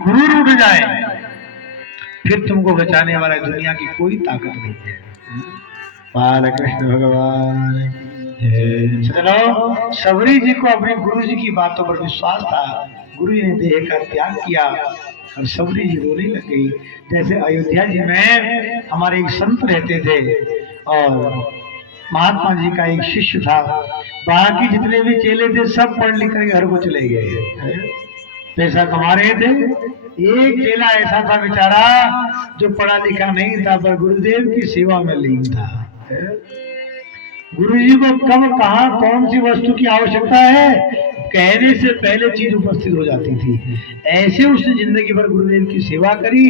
गुरु रूठ जाए फिर तुमको बचाने वाला दुनिया की कोई ताकत नहीं है। बालकृष्ण भगवान सजनो, सबरी जी को अपने गुरु जी की बातों पर विश्वास था। गुरु जी ने देह का त्याग किया और सबरी जी रोने लग गई। जैसे अयोध्या जी में हमारे एक संत रहते थे और महात्मा जी का एक शिष्य था। बाकी जितने भी चेले थे सब पढ़ लिख कर घर को चले गए, पैसा कमा रहे थे। एक चेला ऐसा था बेचारा जो पढ़ा लिखा नहीं था पर गुरुदेव की सेवा में लीन था। गुरु जी को कब कहा कौन सी वस्तु की आवश्यकता है कहने से पहले चीज उपस्थित हो जाती थी। ऐसे उसने जिंदगी भर गुरुदेव की सेवा करी।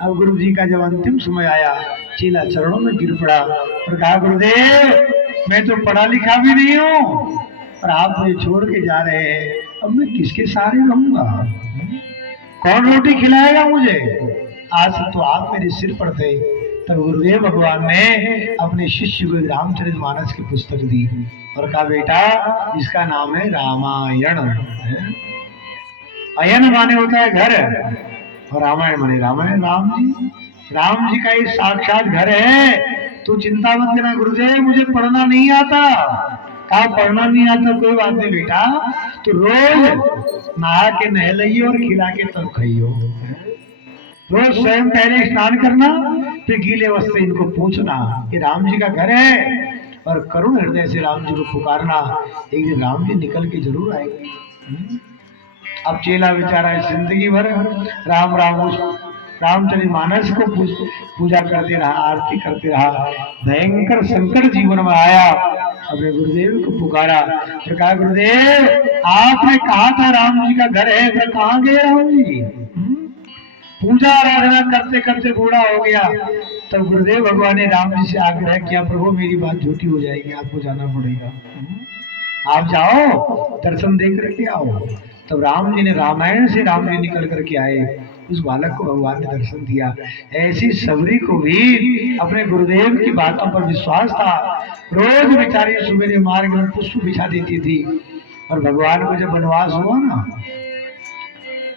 अब गुरु जी का जब अंतिम समय आया चेला चरणों में गिर पड़ा और कहा गुरुदेव मैं तो पढ़ा लिखा भी नहीं हूँ और आप मुझे छोड़ के जा रहे हैं, अब मैं किसके सहारे रहूंगा? कौन रोटी खिलाएगा मुझे? आज तो आप मेरे सिर पर थे। तब गुरुदेव भगवान ने अपने शिष्य को रामचरितमानस की पुस्तक दी और कहा बेटा इसका नाम है रामायण। अयन माने होता है घर और रामायण माने रामायण राम जी का एक साक्षात घर है। तो चिंता मत करना गुरुदेव मुझे पढ़ना नहीं आता। कहा पढ़ना नहीं आता कोई बात नहीं बेटा, तो रोज नहा के नहलाइयो और खिला के तब खाइयो। रोज स्वयं पहले स्नान करना फिर गीले वस्त्र इनको पूछना। ये राम जी का घर है और करुण हृदय से राम जी को पुकारना। एक दिन राम जी निकल के जरूर आएंगे। अब चेला बेचारा जिंदगी भर राम राम उस रामचरितमानस को पूजा करते रहा, आरती करते रहा। भयंकर संकट जीवन में आया, अपने गुरुदेव को पुकारा और कहा गुरुदेव आपने कहा था राम जी का घर है, फिर कहाँ गए राम जी? पूजा आराधना करते करते बूढ़ा हो गया। तब गुरुदेव भगवान ने राम जी से आग्रह किया प्रभु मेरी बात झूठी हो जाएगी, आपको जाना पड़ेगा, आप जाओ दर्शन दे करके आओ। तब राम जी ने रामायण से राम जी निकल करके आए। उस बालक को भगवान ने दर्शन दिया। ऐसी सबरी को भी अपने गुरुदेव की बातों पर विश्वास था। रोज बेचारी सुबह मार्ग में पुष्प बिछा देती थी। और भगवान को जब वनवास हुआ ना,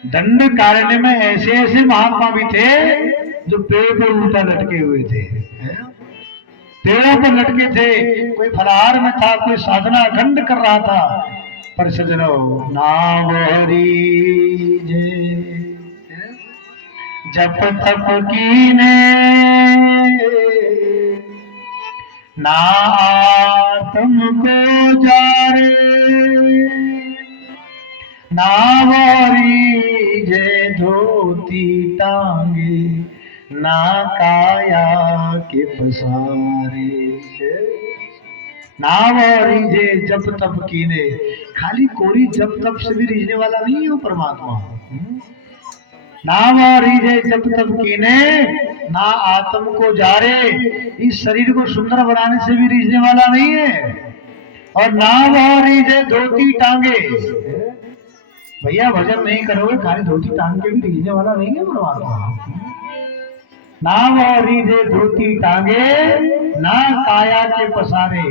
दंड कारण्य में ऐसे ऐसे महात्मा भी थे जो पेड़ पर उल्टा लटके हुए थे, पेड़ों पर लटके थे। कोई फलाहार में था, कोई साधना अखंड कर रहा था। पर सजनो नाम हरि जप तप कीने ना आत्म को जारे, नावारी जे धोती टांगे ना काया के पसारे। नावारी जे जप तप कीने, खाली कोरी जप तप से भी रिझने वाला नहीं है वो परमात्मा। नावारी जे जप तप कीने ना आत्म को जारे, इस शरीर को सुंदर बनाने से भी रिझने वाला नहीं है। और नावारी जे धोती टांगे, भैया भजन नहीं करोगे खाली धोती टांग के भी रिझने वाला नहीं है परमात्मा। नाम और रीझे धोती टांगे ना काया के पसारे।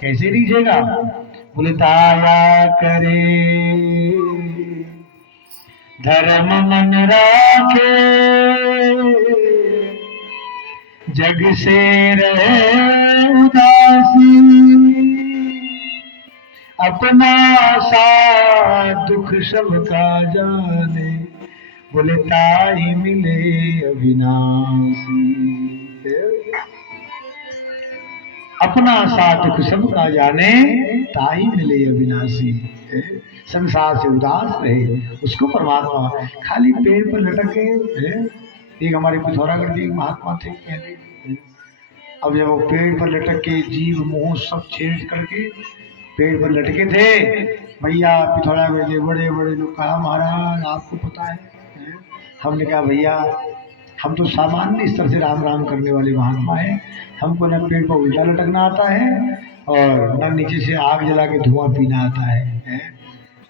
कैसे रीझेगा? बोले ताया करे धर्म मन राखे, जग से रहे उदासी, अपना सा दुख सबका जाने, बोले ताई मिले अविनाशी। अपना सा दुख सबका जाने, ताई मिले अविनाशी। संसार से उदास रहे उसको परमात्मा खाली पेड़ पर लटके। एक हमारे पिथौरागढ़ के एक महात्मा थे, अब जब वो पेड़ पर लटक के जीव मुंह सब छेद करके पेड़ पर लटके थे, भैया पिथौरागढ़ के बड़े बड़े लोग कहा महाराज आपको पता है? हमने कहा भैया हम तो सामान्य स्तर से राम राम करने वाले महात्मा हैं, हमको न पेड़ पर उल्टा लटकना आता है और न नीचे से आग जला के धुआं पीना आता है।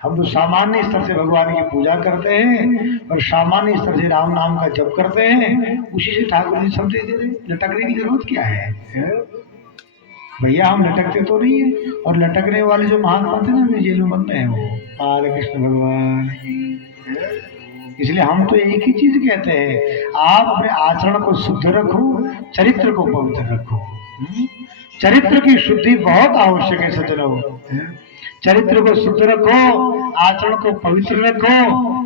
हम तो सामान्य स्तर से भगवान की पूजा करते हैं और सामान्य स्तर से राम नाम का जप करते हैं, उसी से ठाकुर जी सब दे दे रहे, लटकने की जरूरत क्या है? भैया हम लटकते तो नहीं है। और लटकने वाले जो महात्मा थे ना वे जेल में बंद हैं, वो बालकृष्ण भगवान की इसलिए हम तो एक ही चीज कहते हैं, आप अपने आचरण को शुद्ध रखो, चरित्र को पवित्र रखो। चरित्र की शुद्धि बहुत आवश्यक है सज्जनों। चरित्र को शुद्ध रखो, आचरण को पवित्र रखो,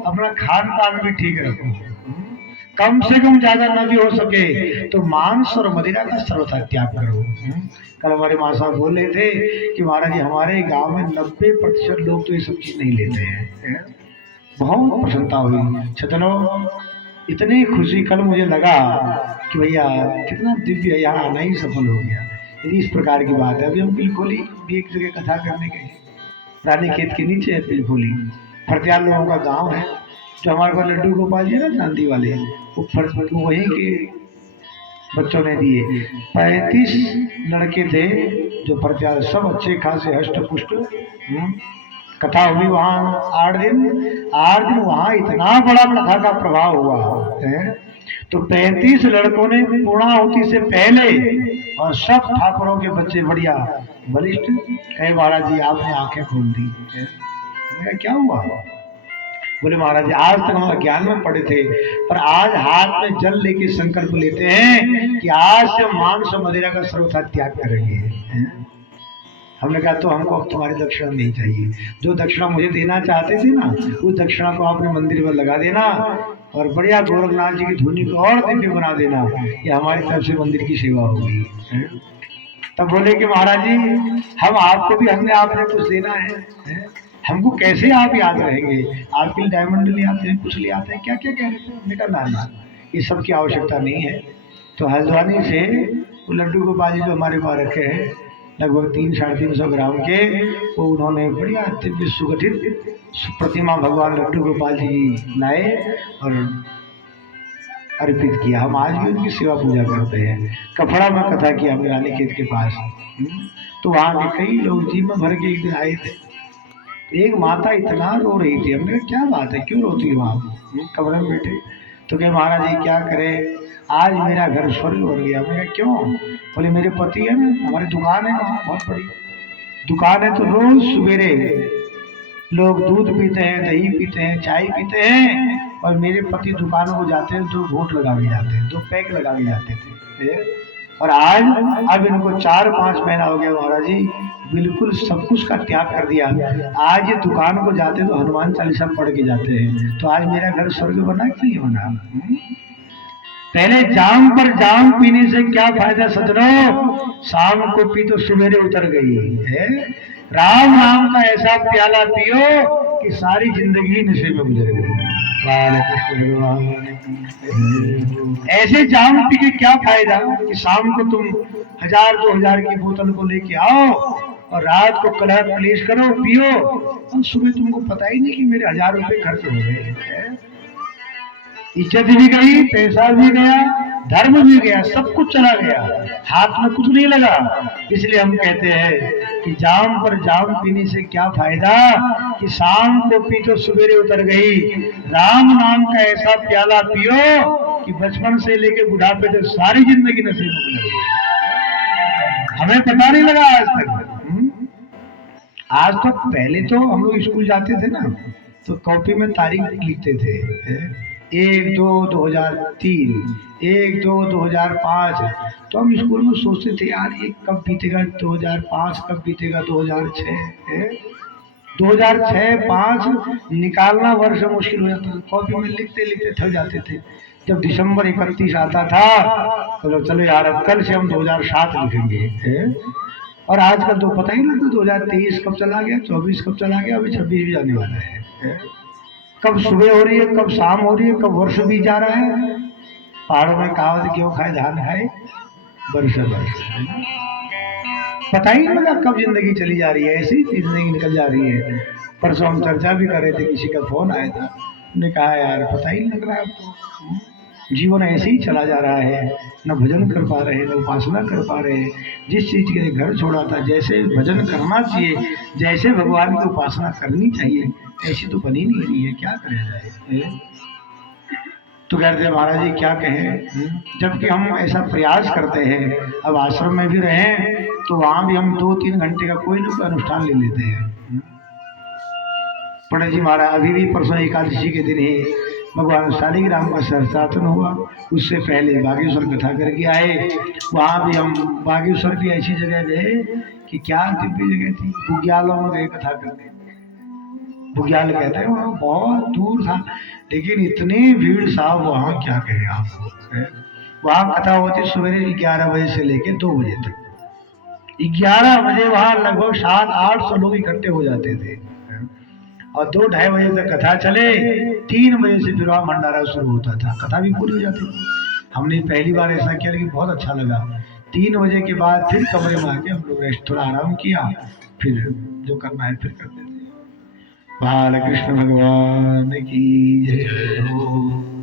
अपना खान पान भी ठीक रखो। कम से कम ज्यादा न भी हो सके तो मांस और मदिरा का सर्वथा त्याग करो। कल हमारे माँ साहब बोल रहे थे कि महाराज जी हमारे गांव में 90% लोग तो ये सब चीज नहीं लेते हैं। बहुत प्रसन्नता हुई छतनो, इतनी खुशी कल मुझे लगा कि भैया कितना दिव्य, यहाँ आना ही सफल हो गया। यदि इस प्रकार की बात है, अभी हम पिलखोली भी एक जगह कथा करने गए, रानी खेत के नीचे है पिलखोली, फरत्याल लोगों का गांव है। जो हमारे पास लड्डू गोपाल जी ना चांदी वाले, वो वहीं के बच्चों ने दिए। 35 लड़के थे जो फरत्याल, सब अच्छे खासे हष्ट पुष्ट। कथा हुई वहां 8 दिन वहां इतना बड़ा कथा का प्रभाव हुआ है। तो 35 लड़कों ने पूर्णाहुति से पहले, और सब ठाकुरों के बच्चे बढ़िया बलिष्ठ, कहे महाराज जी आपने आंखें खोल दी। मैंने क्या हुआ? बोले महाराज जी आज तक हम अज्ञान में पड़े थे, पर आज हाथ में जल लेके संकल्प लेते हैं कि आज से मांस और मदिरा का सर्वथा त्याग करेंगे। हमने कहा तो हमको अब तुम्हारी दक्षिणा नहीं चाहिए, जो दक्षिणा मुझे देना चाहते थे ना, उस दक्षिणा को आपने मंदिर में लगा देना और बढ़िया गोरखनाथ जी की धुनी को और दिव्य बना देना, ये हमारी तरफ से मंदिर की सेवा होगी। तब बोले कि महाराज जी हम आपको भी हमने आपने कुछ देना है, हमको कैसे आप याद रहेंगे? आपके लिए डायमंड ले आते हैं, कुछ ले आते हैं, क्या क्या कह रहे थे? हमने कहा ना, ये सब की आवश्यकता नहीं है। तो हल्द्वानी से वो लड्डू गोपाल जी जो हमारे पास रखे हैं लगभग 300-350 ग्राम के, वो उन्होंने बढ़िया दिव्य सुगठित प्रतिमा भगवान लड्डू गोपाल जी लाए और अर्पित किया। हम आज भी उनकी सेवा पूजा करते हैं। कपड़ा में कथा किया हमने रानी खेत के पास। तो वहाँ के कई लोग जीवन भर के एक दिन आए थे। एक माता इतना रो रही थी, हमने कहा क्या बात है, क्यों रोती है? वहाँ कमरे में बैठे तो कहे महाराज जी क्या करें, आज मेरा घर स्वर्ग हो गया। मैंने कहा क्यों? बोले मेरे पति है ना, हमारी दुकान है वहाँ, बहुत बड़ी दुकान है, तो रोज सवेरे लोग दूध पीते हैं, दही पीते हैं, चाय पीते हैं, और मेरे पति दुकान को जाते हैं 2 घूंट लगा के जाते हैं, 2 पैक लगा के जाते थे। और आज अब इनको 4-5 महीना हो गया महाराज जी, बिल्कुल सब कुछ का त्याग कर दिया। आज ये दुकान को जाते तो हनुमान चालीसा पढ़ के जाते हैं। तो आज मेरा घर स्वर्ग बना कि नहीं बना? पहले जाम पर जाम पीने से क्या फायदा सजनों, शाम को पी तो सवेरे उतर गई है। राम नाम का ऐसा प्याला पियो कि सारी जिंदगी नशे में गुजर गई। ऐसे जाम पी के क्या फायदा कि शाम को तुम 1000-2000 की बोतल को लेके आओ और रात को कलह क्लेश करो, पियो, और सुबह तुमको पता ही नहीं कि मेरे 1000 रुपए खर्च हो गए। इज्जत भी गई, पैसा भी गया, धर्म भी गया, सब कुछ चला गया, हाथ में कुछ नहीं लगा। इसलिए हम कहते हैं कि जाम पर जाम पीने से क्या फायदा कि शाम को पी तो सवेरे उतर गई। राम नाम का ऐसा प्याला पियो कि बचपन से लेके बुढ़ापे तक सारी जिंदगी नसीब में गुजर गई। हमें पता नहीं लगा आज तक। आज तक पहले तो हम लोग स्कूल जाते थे ना, तो कॉपी में तारीख लिखते थे 1-2-2003, 1-2-2005। तो हम स्कूल में सोचते थे यार ये कब बीतेगा 2005, कब बीतेगा 2006। 2006-05 निकालना वर्ष मुश्किल हो जाता था, कॉपी में लिखते लिखते थक जाते थे। जब दिसंबर 31 आता था तो चलो यार अब कल से हम 2007 लिखेंगे। और आजकल तो पता ही नहीं लगता 2023 कब चला गया, 24 कब चला गया, अभी 26 भी जाने वाला है। कब सुबह हो रही है, कब शाम हो रही है, कब वर्ष भी जा रहा है। पहाड़ों में कहावत क्यों खाए धान खाए वर्ष वर्ष, पता ही नहीं लगा कब जिंदगी चली जा रही है, ऐसी जिंदगी निकल जा रही है। परसों हम चर्चा भी कर रहे थे, किसी का फोन आया था, उन्होंने कहा यार पता ही नहीं लग रहा है, अब तो जीवन ऐसे ही चला जा रहा है, न भजन कर पा रहे, न उपासना कर पा रहे। जिस चीज के लिए घर छोड़ा था, जैसे भजन करना चाहिए, जैसे भगवान की उपासना करनी चाहिए, ऐसी तो बनी नहीं रही है, क्या करें जाए। तो कहते महाराज जी क्या कहें, जबकि हम ऐसा प्रयास करते हैं। अब आश्रम में भी रहें तो वहां भी हम 2-3 घंटे का कोई ना कोई अनुष्ठान ले लेते हैं। पंडित जी महाराज अभी भी परसों एकादशी के दिन ही भगवान शालिग्राम का सहस्त्रार्चन हुआ। उससे पहले बागेश्वर कथा करके आए। वहां भी हम बागेश्वर भी ऐसी जगह गए कि क्या दिव्य जगह थी। बुग्यालों में गए कथा करने। बुग्याल कहते हैं वहाँ बहुत दूर था, लेकिन इतनी भीड़ साहब वहाँ क्या कहें आपको। वहाँ कथा होती सवेरे 11 बजे से लेके 2 बजे तक। 11 बजे वहाँ लगभग 700-800 लोग इकट्ठे हो जाते थे और 2-2:30 बजे तक कथा चले। 3 बजे से फिर वहाँ भंडारा शुरू होता था, कथा भी पूरी हो जाती थी। हमने पहली बार ऐसा किया, लेकिन बहुत अच्छा लगा। 3 बजे के बाद फिर कमरे में आके हम लोग रेस्ट थोड़ा आराम किया, फिर जो करना है फिर करते थे। बालकृष्ण भगवान की जय हो।